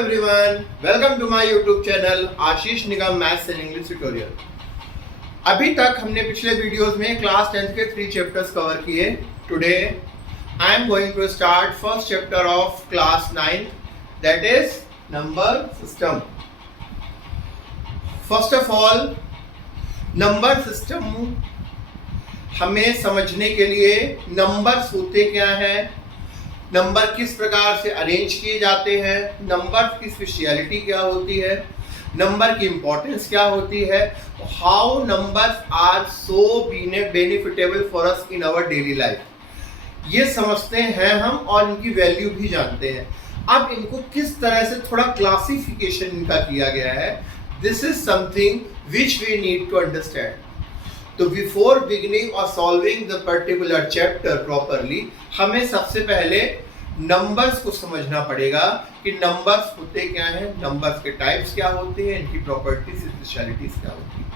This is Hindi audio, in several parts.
everyone, welcome to my YouTube channel Ashish Nigam maths and English tutorial. अभी तक हमने पिछले वीडियोस में क्लास 10th के 3 चैप्टर्स कवर किए। Today I am going to start first chapter of class 9 that is number system. First of all number system हमें समझने के लिए नंबर्स होते क्या हैं, नंबर किस प्रकार से अरेंज किए जाते हैं, नंबर की स्पेशलिटी क्या होती है, नंबर की इंपॉर्टेंस क्या होती है, how numbers are so benefitable for us in our daily life, ये समझते हैं हम और इनकी वैल्यू भी जानते हैं। अब इनको किस तरह से थोड़ा क्लासिफिकेशन इनका किया गया है, this is something which we need to understand. तो बिफोर बिगिनिंग और solving the particular chapter properly हमें सबसे पहले नंबर्स को समझना पड़ेगा कि नंबर्स होते क्या हैं, नंबर्स के टाइप्स क्या होते हैं, इनकी प्रॉपर्टीज स्पेशलिटीज क्या होती है।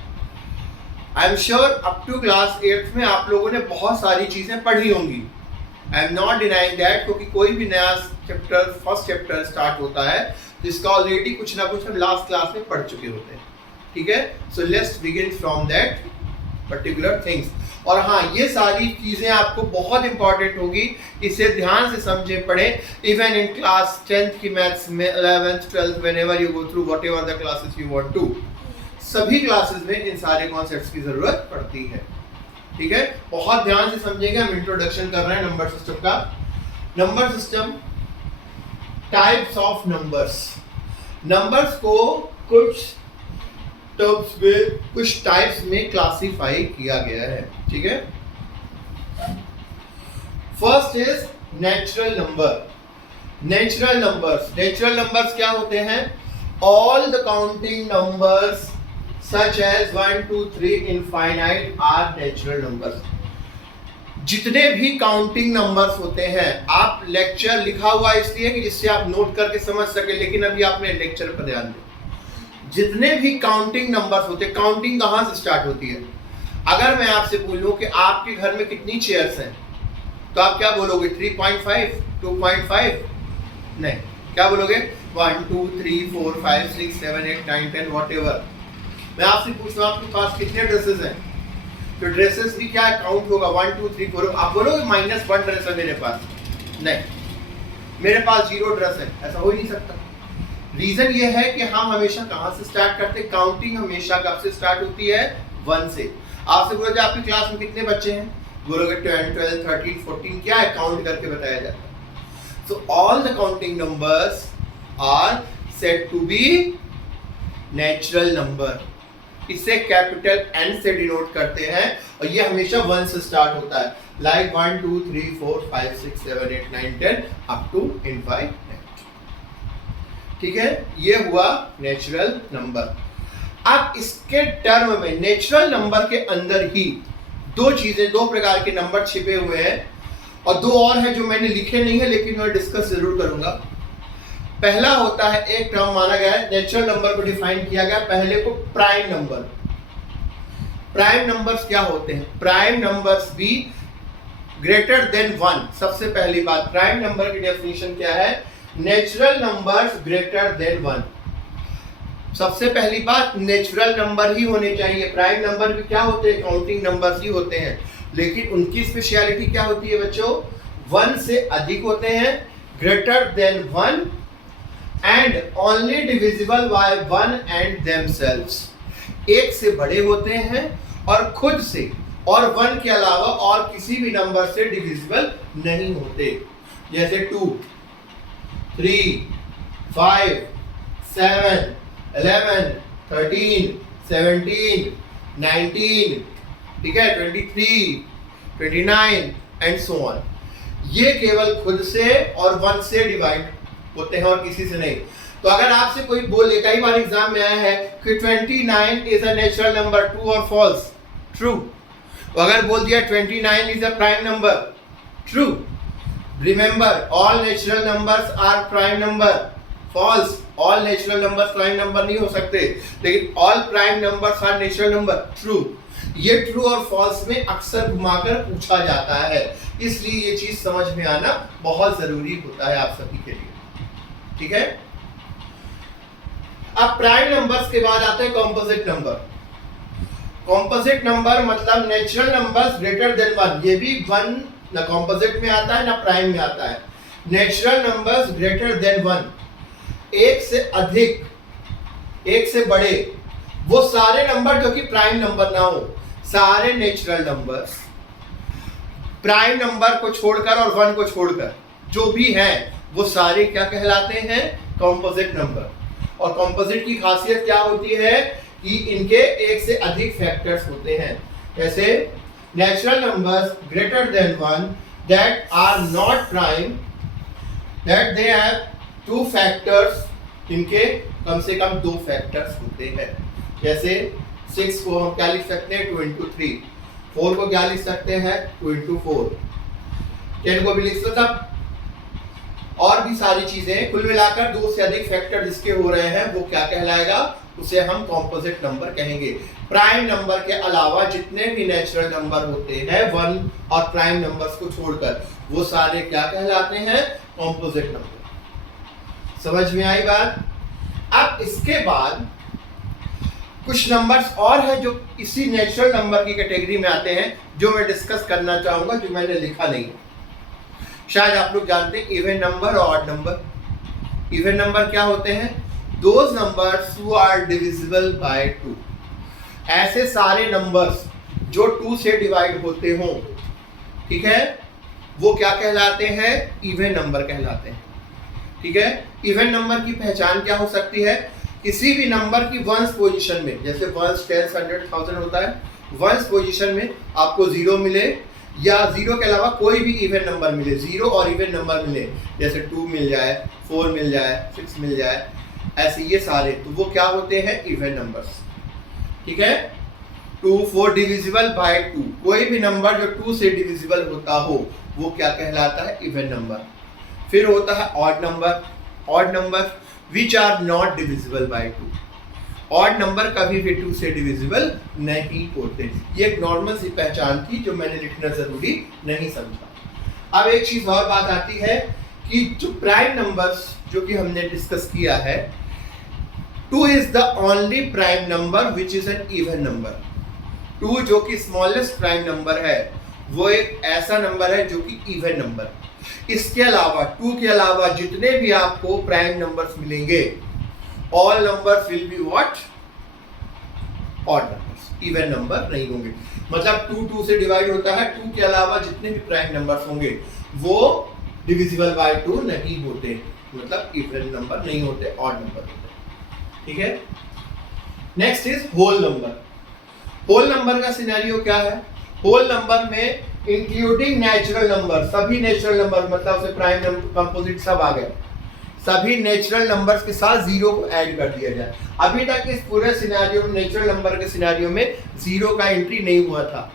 I am sure up to class 8th में आप लोगों ने बहुत सारी चीजें पढ़ी होंगी। I am not denying that, क्योंकि कोई भी नया चैप्टर फर्स्ट चैप्टर स्टार्ट होता है जिसका ऑलरेडी कुछ ना कुछ हम लास्ट क्लास में पढ़ चुके होते हैं। ठीक है, so let's begin from that particular things. और हाँ, ये सारी चीजें आपको बहुत इंपॉर्टेंट होगी, इसे ध्यान से समझे पढ़ें। इवन इन क्लास 10th की मैथ्स में 11th 12th whenever you go through whatever the classes you want to, सभी क्लासेस में इन सारे कॉन्सेप्ट्स की जरूरत पड़ती है। ठीक है, बहुत ध्यान से समझेंगे। हम इंट्रोडक्शन कर रहे हैं नंबर सिस्टम का। Number system, types of numbers. Numbers को कुछ टर्म्स में, कुछ टाइप्स में क्लासिफाई किया गया है। ठीक है, first is natural number. Natural numbers क्या होते हैं? All the counting numbers such as 1 2 3 infinite are natural numbers. जितने भी काउंटिंग नंबर्स होते हैं, आप लेक्चर लिखा हुआ इसलिए कि जिससे आप नोट करके समझ सके, लेकिन अभी आपने लेक्चर पर ध्यान दें। जितने भी काउंटिंग नंबर्स होते हैं, काउंटिंग कहां से स्टार्ट होती है? अगर मैं आपसे बोलूं कि आपके घर में कितनी चेयर्स हैं, तो आप क्या बोलोगे? 3.5, 2.5? नहीं, क्या बोलोगे? 1 2 3 4 5 6 7 8 9 10 व्हाटएवर। मैं आपसे पूछ रहा हूं आपके पास कितने ड्रेसेस हैं, तो ड्रेसेस भी क्या काउंट होगा? 1 2 3 4। आप बोलोगे -1 ड्रेस है मेरे पास। नहीं, मेरे पास 0 ड्रेस है, ऐसा हो ही नहीं सकता। रीजन ये है कि हम हमेशा कहां से स्टार्ट करते हैं? काउंटिंग हमेशा कब से स्टार्ट होती है? 1 से। आपसे बोलोगे आपकी क्लास में कितने बच्चे हैं, बोलोगे 10 12 13 14, क्या है? काउंट करके बताया जाता है। So all the counting numbers are said to be natural number. इसे कैपिटल N से डिनोट करते हैं और ये हमेशा 1 से स्टार्ट होता है, लाइक 1 2 3 4 5 6 7 8 9 10 अप टू इनफाइनाइट। ठीक है, ये हुआ नेचुरल नंबर। अब इसके टर्म में नेचुरल नंबर के अंदर ही दो चीजें, दो प्रकार के नंबर छिपे हुए हैं, और दो और हैं जो मैंने लिखे नहीं है लेकिन मैं डिस्कस जरूर करूंगा। पहला होता है, एक टर्म माना गया है, नेचुरल नंबर को डिफाइन किया गया पहले को प्राइम नंबर। प्राइम नंबर्स क्या होते हैं? Prime numbers be greater than 1। सबसे पहली बात, प्राइम नंबर की डेफिनेशन क्या है? Natural numbers greater than 1। सबसे पहली बात, नेचुरल नंबर ही होने चाहिए। प्राइम नंबर भी क्या होते हैं? काउंटिंग नंबर्स ही होते हैं, लेकिन उनकी स्पेशलिटी क्या होती है बच्चों? 1 से अधिक होते हैं, greater than 1 and only divisible by 1 and themselves. एक से बड़े होते हैं और खुद से, और 1 के अलावा और किसी भी नंबर से डिविजिबल नहीं होते। जैसे 2 3 5 7 11 13 17 19, ठीक है, 23 29 एंड सो ऑन। ये केवल खुद से और 1 से डिवाइड होते हैं और किसी से नहीं। तो अगर आपसे कोई बोले, कई बार एग्जाम में आया है कि 29 is a natural number, true और फॉल्स? ट्रू। अगर बोल दिया 29 is a prime number, true. Remember, all natural numbers are prime number. False. All natural numbers prime number नहीं हो सकते, लेकिन all prime numbers are natural number. True. ये ट्रू और फॉल्स में अक्सर घुमाकर पूछा जाता है, इसलिए ये चीज समझ में आना बहुत जरूरी होता है आप सभी के लिए। ठीक है, अब प्राइम नंबर्स के बाद आते हैं कॉम्पोजिट नंबर। कॉम्पोजिट नंबर मतलब नेचुरल नंबर्स ग्रेटर देन 1। ये भी 1 ना कॉम्पोजिट में आता है ना प्राइम में आता है। नेचुरल नंबर्स ग्रेटर देन 1, एक से अधिक, एक से बड़े, वो सारे नंबर जो कि प्राइम नंबर ना हो, सारे नेचुरल नंबर्स प्राइम नंबर को छोड़कर और 1 को छोड़कर जो भी हैं वो सारे क्या कहलाते हैं? Composite number. और कॉम्पोजिट की खासियत क्या होती है कि इनके एक से अधिक फैक्टर्स होते हैं। जैसे natural numbers greater than 1 that are not prime, that they have 2 factors, इनके कम से कम 2 फैक्टर्स होते हैं। जैसे 6 को हम क्या लिख सकते हैं? 2 into 3। 4 को क्या लिख सकते हैं? 2 into 4। 10 को भी लिख सकते हैं। और भी सारी चीजें, कुल मिलाकर 2 से अधिक फैक्टर जिसके हो रहे हैं वो क्या कहलाएगा? उसे हम कॉम्पोजिट नंबर कहेंगे। प्राइम नंबर के अलावा जितने भी नेचुरल नंबर होते हैं 1 और प्राइम नंबर्स को छोड़कर, वो सारे क्या कहलाते हैं? Composite number. समझ में आई बात? अब इसके बाद कुछ नंबर्स और हैं जो इसी नेचुरल नंबर की कैटेगरी में आते हैं, जो मैं डिस्कस करना चाहूंगा, जो मैंने लिखा नहीं। शायद आप लोग जानते हैं इवन नंबर और ऑड नंबर। इवन नंबर क्या होते हैं? Those numbers who are divisible by 2। ऐसे सारे नंबर्स जो 2 से डिवाइड होते हों, ठीक है, वो क्या कहलाते हैं? इवन नंबर कहलाते हैं। ठीक है, इवन नंबर की पहचान क्या हो सकती है? किसी भी नंबर की वंस पोजीशन में, जैसे वंस 10 100 1000 होता है, वंस पोजीशन में आपको 0 मिले या 0 के अलावा कोई भी इवन नंबर मिले, 0 और इवन नंबर मिले, जैसे 2 मिल जाए, 4 मिल जाए, 6 मिल जाए, ऐसे ये सारे, तो वो क्या होते हैं? Even numbers. ठीक है, 2 4 डिविजिबल बाय 2, कोई भी नंबर जो 2 से डिविजिबल होता हो वो क्या कहलाता है? Even number. फिर होता है odd number. Odd number which are not divisible by 2। Odd number कभी भी 2 से डिविजिबल नहीं होते। ये एक नॉर्मल सी पहचान थी जो मैंने लिखना जरूरी नहीं समझा। अब एक चीज और बात आती है कि जो प्राइम नंबर्स जो कि हमने डिस्कस किया है, 2 is the only prime number which is an even number. 2 जो कि स्मॉलेस्ट प्राइम नंबर है, वो एक ऐसा नंबर है जो कि इवन नंबर। इसके अलावा 2 के अलावा जितने भी आपको प्राइम नंबर्स मिलेंगे, all numbers will be what? Odd numbers, even number नहीं होंगे। मतलब 2 से डिवाइड होता है, 2 के अलावा जितने भी प्राइम नंबर्स होंगे वो डिविजिबल बाय 2 नहीं होते, मतलब इवन नंबर नहीं होते, ऑड नंबर होते। ठीक है, next is whole number. Whole number का सिनेरियो क्या है? होल नंबर में इंक्लूडिंग नेचुरल नंबर, सभी नेचुरल नंबर, मतलब उसे प्राइम नंबर, कंपोजिट सब आ गए, सभी नेचुरल नंबर्स के साथ 0 को ऐड कर दिया जाए। अभी तक इस पूरे सिनेरियो में, नेचुरल नंबर के सिनेरियो में 0 का एंट्री नहीं हुआ था,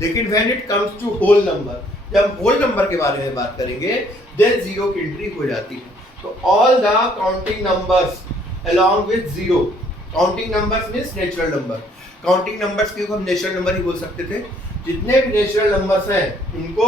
लेकिन when it comes to whole number, जब होल नंबर के बारे में बात करेंगे, देन 0 की एंट्री हो जाती है। तो all the counting numbers along with 0, counting numbers means natural number. Counting numbers को हम नेचुरल नंबर ही बोल सकते थे। जितने भी नेचुरल नंबर्स हैं उनको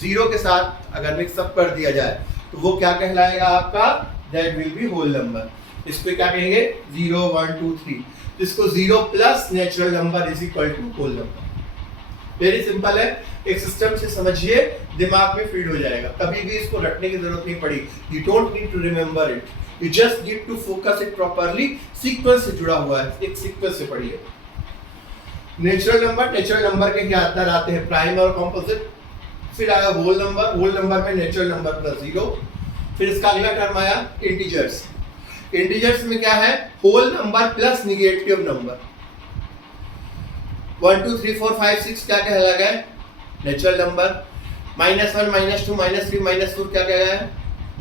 0 के साथ अगर मिक्सअप कर दिया जाए तो वो क्या कहलाएगा आपका? That will be whole number. इसको क्या कहेंगे? 0 1 2 3, जिसको 0 plus natural number is equal to whole number. Very simple है, एक सिस्टम से समझिए, दिमाग में फीड हो जाएगा, कभी भी इसको रटने की जरूरत नहीं पड़ी। You don't need to remember it, you just need to focus it properly. Sequence से जुड़ा हुआ है, एक सीक्वेंस से पढ़िए। नेचुरल नंबर के ही अंदर आते हैं प्राइम और कंपोजिट, फिर आया होल नंबर, होल नंबर में नेचुरल नंबर प्लस 0, फिर इसका अगला टर्म आया इंटीजर्स। इंटीजर्स में क्या है? Whole number plus negative number. 1 2 3 4 5 6 क्या कहला गया? Natural number. -1 -2 -3 -4 क्या कहला है?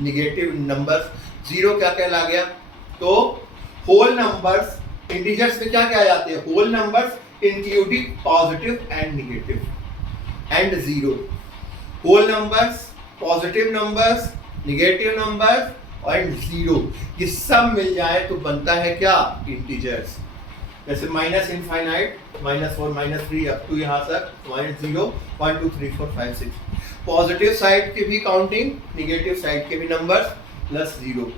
Negative number. 0 क्या कहला गया? तो होल नंबर्स इंटीजर्स में क्या क्या आते हैं? Whole numbers including positive and negative and 0। Whole numbers, positive numbers, negative numbers और 0, ये सब मिल जाए तो बनता है क्या? इंटीजर्स। जैसे माइनस इनफाइनाइट, -4 -3 अप टू यहाँ तक -0 1 2 3 4 5 6। पॉजिटिव साइड के भी काउंटिंग, नेगेटिव साइड के भी नंबर्स प्लस 0।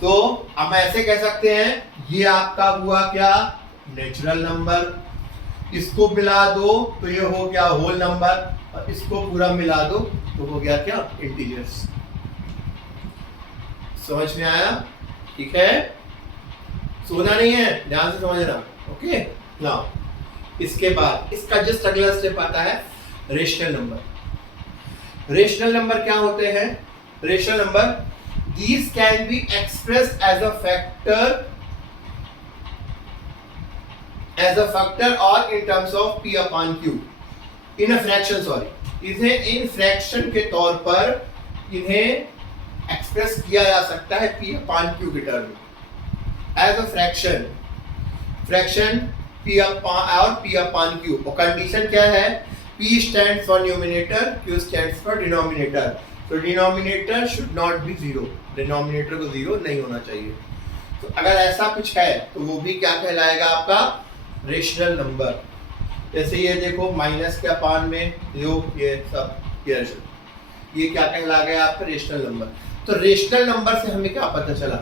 तो हम ऐसे कह सकते हैं ये आपका हुआ क्या, नेचुरल नंबर, इसको मिला दो तो ये हो गया होल नंबर, और इसको पूरा मिला दो तो हो गया क्या, इंटीजर्स। समझ में आया? ठीक है, सोना नहीं है, ध्यान से समझना। ओके, नाउ इसके बाद इसका जस्ट अगला स्टेप आता है रेशनल नंबर। रेशनल नंबर क्या होते हैं? Rational number, these can be expressed as a factor or in terms of p upon q in a fraction, sorry, इन्हें इन फ्रैक्शन के तौर पर इन्हें एक्सप्रेस किया जा सकता है p upon q के टर्म में एज अ फ्रैक्शन p और p upon q। और कंडीशन क्या है? p stands for numerator, q stands for denominator, तो denominator should not be zero, denominator को जीरो नहीं होना चाहिए। तो अगर ऐसा कुछ है तो वो भी क्या कहलाएगा आपका, रेशनल नंबर। जैसे ये देखो माइनस के अपान में जो ये सब ये क्या कहला गया आपका, रेशनल नंबर। तो रेशनल नंबर से हमें क्या पता चला?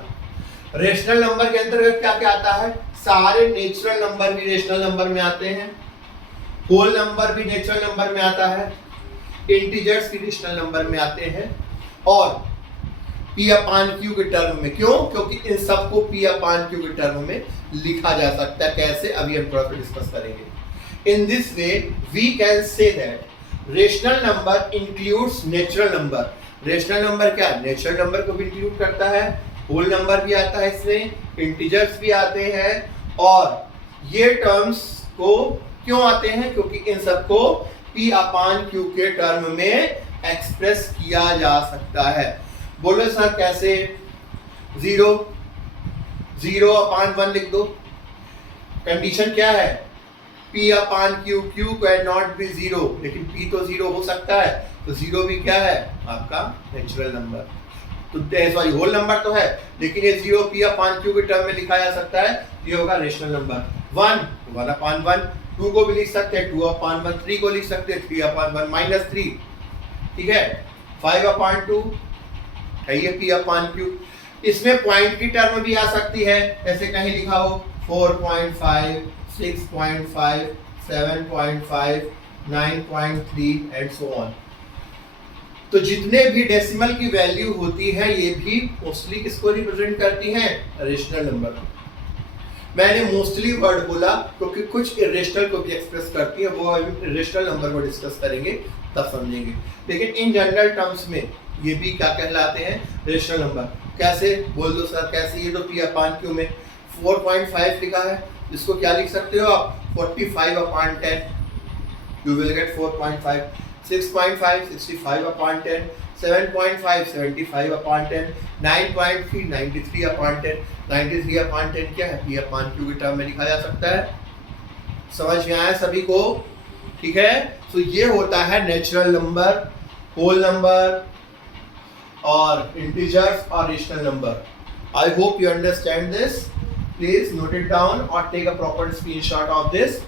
रेशनल नंबर के अंतर्गत क्या क्या आता है? सारे नेचुरल नंबर भी रेशनल नंबर में आते हैं, होल नंबर भी नेचुरल नंबर में आता है, इंटीजर्स भी रेशनल नंबर में आते हैं, और p अपान q के टर्म में। क्यों? क्योंकि इन सबको p अपान q के टर्म में लिखा जा सकता है। कैसे? अभी हम थोड़ा सा डिस्कस करेंगे। In this way we can say that rational number includes natural number. Rational number क्या, नेचुरल नंबर को भी इंक्लूड करता है, होल नंबर भी आता है इसमें, इंटीजर्स भी आते हैं, और ये टर्म्स को क्यों आते हैं? क्योंकि इन सबको p अपान q के टर्म में एक्सप्रेस किया जा सकता है। बोलो सर कैसे? जीरो अपान 1 लिख दो। कंडीशन क्या है? p upon q, q can not be zero, लेकिन p तो जीरो हो सकता है, तो जीरो भी क्या है आपका, नेचुरल नंबर। तो सॉरी होल नंबर तो है, लेकिन ये जीरो p अपान q के टर्म में लिखा जा सकता है, ये होगा रेशनल नंबर। 1 अपान 1, 2 को भी लिख सकते हैं 2 अपान 1, 3 को लिख सकते हैं 3 अपान 1 माइनस 3, ठीक है। 5 अपान 2 है ये p अपान q। इसमें पॉइंट की टर्म भी आ सकती है, ऐसे कहीं लिखा हो 4.5, 6.5, 7.5, 9.3 एंड सो ऑन। तो जितने भी डेसिमल की वैल्यू होती है ये भी मोस्टली किसको रिप्रेजेंट करती हैं, रेशनल नंबर। मैंने मोस्टली वर्ड बोला क्योंकि कुछ इरेशनल को भी एक्सप्रेस करती है, वो इरेशनल नंबर को डिस्कस करेंगे तब समझेंगे। लेकिन इन जनरल टर्म्स में ये भी क्या कहलाते हैं, रेशनल नंबर। कैसे? बोल दो सर कैसे? ये तो p अपान q में 4.5 लिखा है, इसको क्या लिख सकते हो आप, 45 अपान 10, यू विल गेट 4.5। 6.5 65 अपान 10, 7.5 75 अपान 10, 9.3 93 अपान 10, 93 अपान 10 क्या है, p अपान q के टर्म में लिखा जा सकता है। समझ में आया सभी को? ठीक है। तो ये होता है नेचुरल नंबर, होल नंबर और इंटीजर्स और rational number. I hope you understand this. Please note it down और take a proper screenshot of this.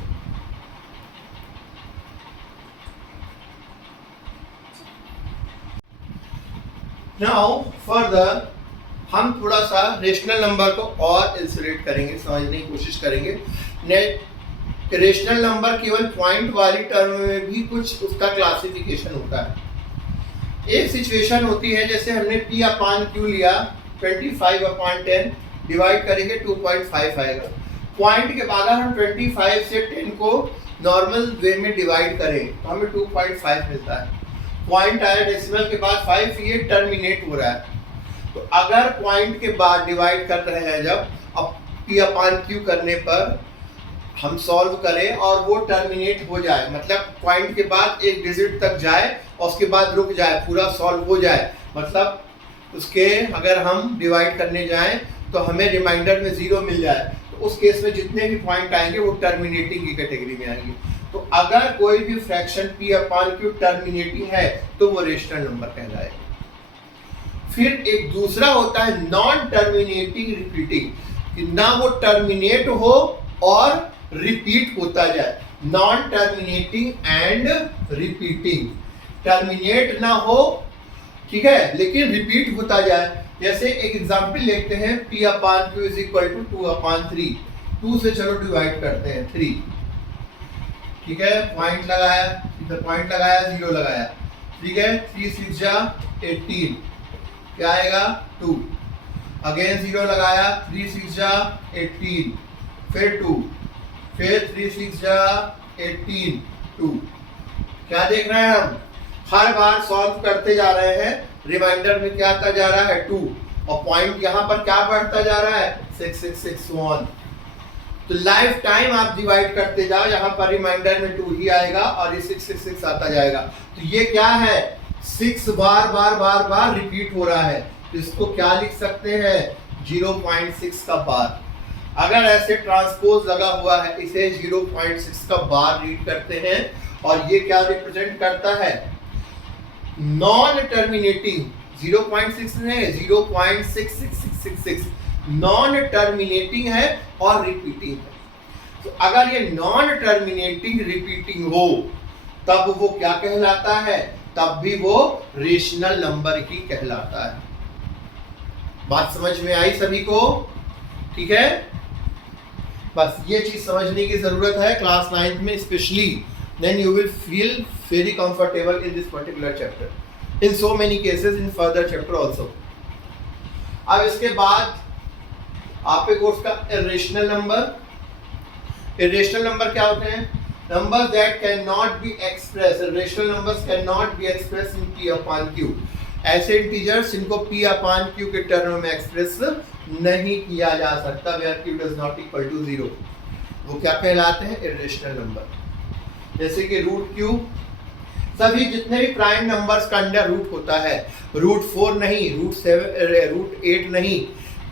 Now further हम थोड़ा सा रेशनल नंबर को और इल्यूस्ट्रेट करेंगे, समझने की कोशिश करेंगे। रेशनल नंबर केवल पॉइंट वाली टर्म में भी कुछ उसका क्लासिफिकेशन होता है। एक सिचुएशन होती है जैसे हमने p अपान q लिया, 25 अपान 10 डिवाइड करेंगे 2.5 आएगा। पॉइंट के बाद हम 25 से 10 को नॉर्मल वे में डिवाइड करें तो हमें 2.5 मिलता है। पॉइंट आया डेसिमल के बाद 5, ये टर्मिनेट हो रहा है। तो अगर पॉइंट के बाद डिवाइड कर रहे हैं, जब अब p अपान q करने पर हम सॉल्व करें और वो टर्मिनेट हो जाए, मतलब पॉइंट के बाद एक डिजिट तक जाए और उसके बाद रुक जाए, पूरा सॉल्व हो जाए, मतलब उसके अगर हम डिवाइड करने जाएं तो हमें रिमाइंडर में 0 मिल जाए, तो उस केस में जितने भी पॉइंट आएंगे वो टर्मिनेटिंग की कैटेगरी में आएंगे। तो अगर कोई भी fraction p upon q terminating है तो वो रेशनल नंबर कहलाएगा। फिर एक दूसरा होता है नॉन टर्मिनेटिंग रिपीटिंग, कि ना वो टर्मिनेट हो और रिपीट होता जाए। Non terminating and repeating, terminate ना हो, ठीक है, लेकिन रिपीट होता जाए। जैसे एक एग्जांपल लेते हैं, P upon Q is equal to 2 upon 3। 2 से चलो डिवाइड करते हैं 3, ठीक है, पॉइंट लगाया, इधर पॉइंट लगाया, 0 लगाया, ठीक है, 3 6 जा 18, क्या आएगा 2, अगेन 0 लगाया, 3 6 जा 18, फिर 2, फिर 3 6 जा 18 2। क्या देख रहे हैं हम, हर बार सॉल्व करते जा रहे हैं, रिमाइंडर में क्या आता जा रहा है 2, और पॉइंट यहाँ पर क्या बढ़ता जा रहा है 6 6 6 1। तो लाइफ टाइम आप डिवाइड करते जाओ, यहाँ पर रिमाइंडर में 2 ही आएगा और ये 6 6 6 आता जाएगा। तो ये क्या है, 6 बार बार बार बार रिपीट हो रहा है, तो इसको क्या लिख सकते हैं 0.6 का बार। अगर ऐसे ट्रांसपोज लगा हुआ है, इसे 0.6 का बार रीड करते हैं, और ये क्या रिप्रेजेंट करता है, नॉन टर्मिनेटिंग, 0.6 नहीं 0.66666, नॉन टर्मिनेटिंग है और रिपीटिंग है। तो अगर ये नॉन टर्मिनेटिंग रिपीटिंग हो तब वो क्या कहलाता है, तब भी वो रेशनल नंबर ही कहलाता है। बात समझ में आई सभी को, ठीक है। बस ये चीज समझने की जरूरत है क्लास 9th में specially, then you will feel very comfortable in this particular chapter, in so many cases in further chapter also। अब इसके बाद आपके कोर्स का इरेशनल नंबर। इरेशनल नंबर क्या होते हैं, numbers that can not be express, irrational numbers can not be express in P upon Q, ऐसे इंटीजर्स जिनको P अपॉन Q के टर्म में एक्सप्रेस नहीं किया जा सकता, where Q does not equal to 0, वो क्या कहलाते हैं इरेशनल नंबर। जैसे कि रूट क्यू, सभी जितने भी प्राइम नंबर्स का अंडर रूट होता है, रूट 4 नहीं, रूट 7 रूट 8 नहीं,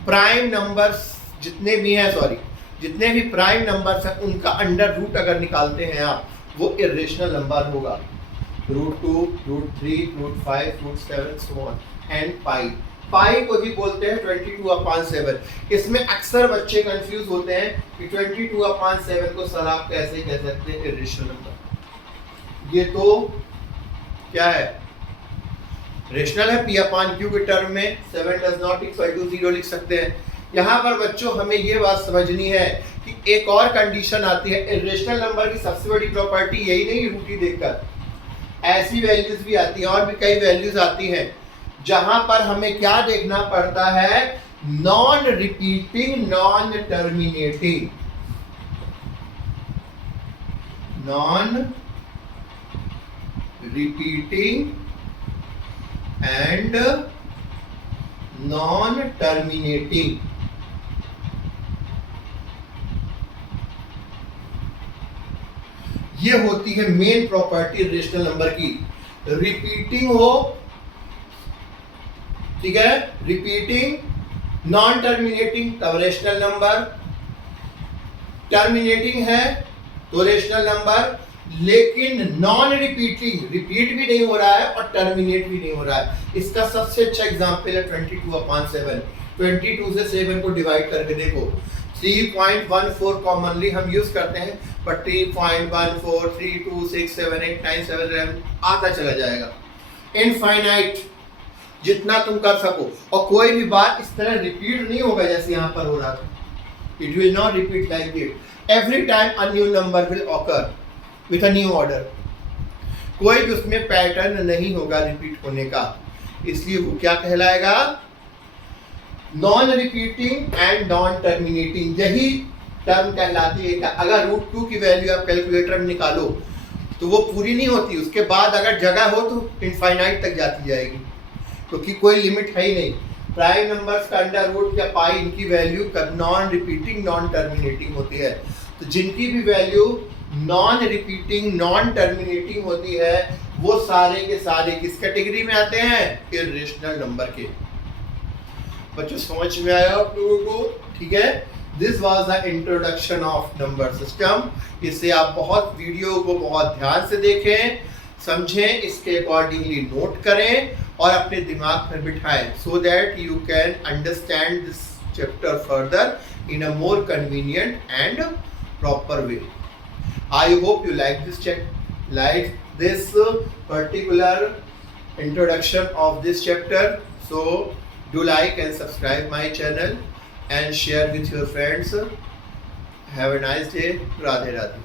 प्राइम नंबर्स जितने भी हैं, सॉरी जितने भी प्राइम नंबर्स हैं उनका अंडर रूट अगर निकालते हैं आप, वो इरेशनल नंबर होगा। Root 2, root 3, root 5, root 7 so on and pi. Pi को भी बोलते हैं 22/7। इसमें अक्सर बच्चे कंफ्यूज होते हैं कि 22/7 को सर आप कैसे कह सकते हैं इरेशनल नंबर। ये तो क्या है, रेशनल है, P अपॉन Q के टर्म में 7 डज नॉट इक्वल टू 0 लिख सकते हैं। यहाँ पर बच्चों हमें ये बात समझनी है कि एक और कंडीशन आती है, इरेशनल नंबर की सबसे बड़ी प्रॉपर्टी यही नहीं रूट ही देखकर, ऐसी वैल्यूज भी आती हैं, और भी कई वैल्यूज आती हैं जहां पर हमें क्या देखना पड़ता है, non repeating, non terminating, non repeating and non terminating. ये होती है मेन प्रॉपर्टी रेशनल नंबर की। रिपीटिंग हो, ठीक है, रिपीटिंग, नॉन टर्मिनेटिंग तब रेशनल नंबर, टर्मिनेटिंग है तो रेशनल नंबर, लेकिन नॉन रिपीटिंग, रिपीट भी नहीं हो रहा है और टर्मिनेट भी नहीं हो रहा है। इसका सबसे अच्छा एग्जांपल है 22/7। 22 से 7 को डिवाइड करके देखो, 3.14 कॉमनली हम यूज करते हैं, बट 3.14, 3, 2, 6, 7, 8, 9, 7, 11 आता चला जाएगा, इनफाइनाइट, जितना तुम कर सको। और कोई भी बात इस तरह रिपीट नहीं होगा जैसे यहाँ पर हो रहा था। It will not repeat like this. Every time a new number will occur with a new order. कोई भी उसमें पैटर्न नहीं होगा रिपीट होने का, इसलिए वो क्या कहलाएगा, non repeating and non terminating. यही टर्म कहलाती है। अगर रूट 2 की वैल्यू आप कैलकुलेटर में निकालो तो वो पूरी नहीं होती, उसके बाद अगर जगह हो तो इनफाइनाइट तक जाती जाएगी, क्योंकि कोई लिमिट है ही नहीं। प्राइम नंबर्स का अंडर रूट या पाई, इनकी value non repeating, non terminating होती है। तो जिनकी भी value non repeating, non terminating होती है, वो सारे के सारे किस कैटेगरी में आते हैं, इरेशनल नंबर के। बच्चों समझ में आया आप लोगों को, ठीक है। This was the introduction of number system. इससे आप बहुत वीडियो को बहुत ध्यान से देखें, समझें, इसके अकॉर्डिंगली नोट करें और अपने दिमाग में बिठाएं, so that you can understand this chapter further in a more convenient and proper way. I hope you like this particular introduction of this chapter. So Do like and subscribe my channel and share with your friends. Have a nice day. Radhe Radhe.